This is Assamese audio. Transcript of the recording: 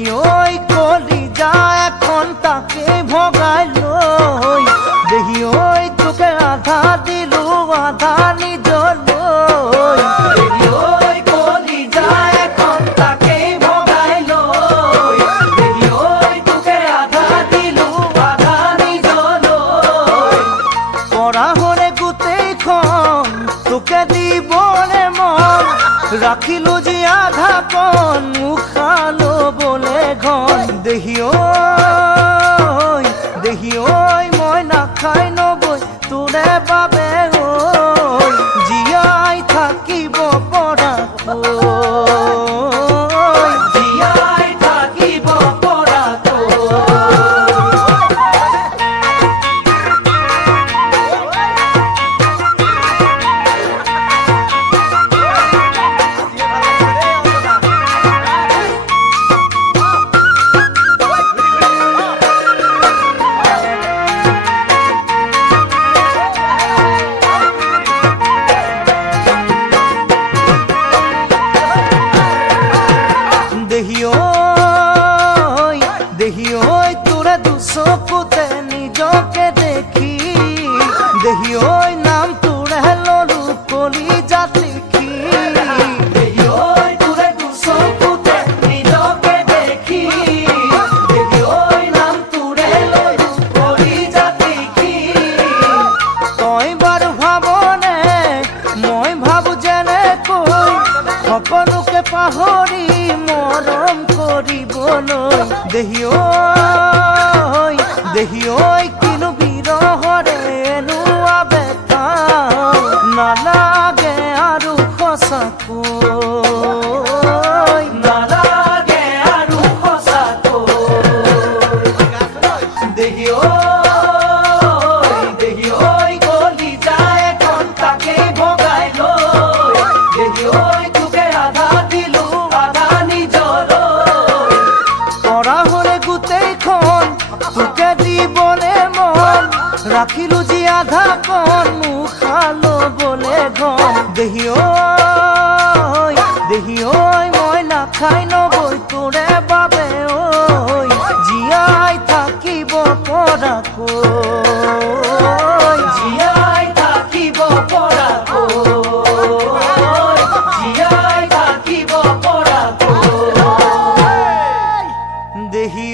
দেহি ওই কলি যা এখন তাকে ভগাই লই দেহি ওই তোকে আধা দিলু আধা নিজর লই দেহি ওই কলি যা এখন তাকে ভগাই লই দেহি ওই তোকে আধা দিলু আধা নিজর লই পড়া হরে গোটেইখন তোকে দিবলে মন রাখিলো যে আধা কণ মুখালো বলে ঘন দেহি ওই মই নাখাই নবৈ তোৰে বাবে ওই জীয়াই থাকিব পৰাকৈ জীয়াই থাকিব পৰাকৈ দেহি ওই তোরা দুচকুতে নিজকে দেখি দেহি ওই নাম তোরা ললু কলি জাত লিখি দেহি ওই তোরা দুচকুতে নিজকে দেখি দেহি ওই নাম তোরা ললু কলি জাত লিখি তই বাৰু ভাবনে মই ভাবো যেনে কৈ সকলোকে পাহৰি মৰম কৰিবলৈ দেহি ওই কিনো বিৰহৰে এনুৱা বেথা নালাগে আৰু সঁচাকৈ নালাগে আৰু সঁচাকৈ দেহি ওই গলি যায় এখন তাকে ভগাই লৈ দেহি ওই তোকে আধা দিলো আধা নিজৰ পঢ়া হলে গোটেইখন তোকে দিবলে মন ৰাখিলো যি আধা কণ মুখালো বলে ঘন দেহি ওই মই নাখাই নবৈ তোৰে বাবে ওই জীয়াই থাকিব পৰাকৈ জীয়াই থাকিব পৰাকৈ জীয়াই থাকিব পৰাকৈ দেহি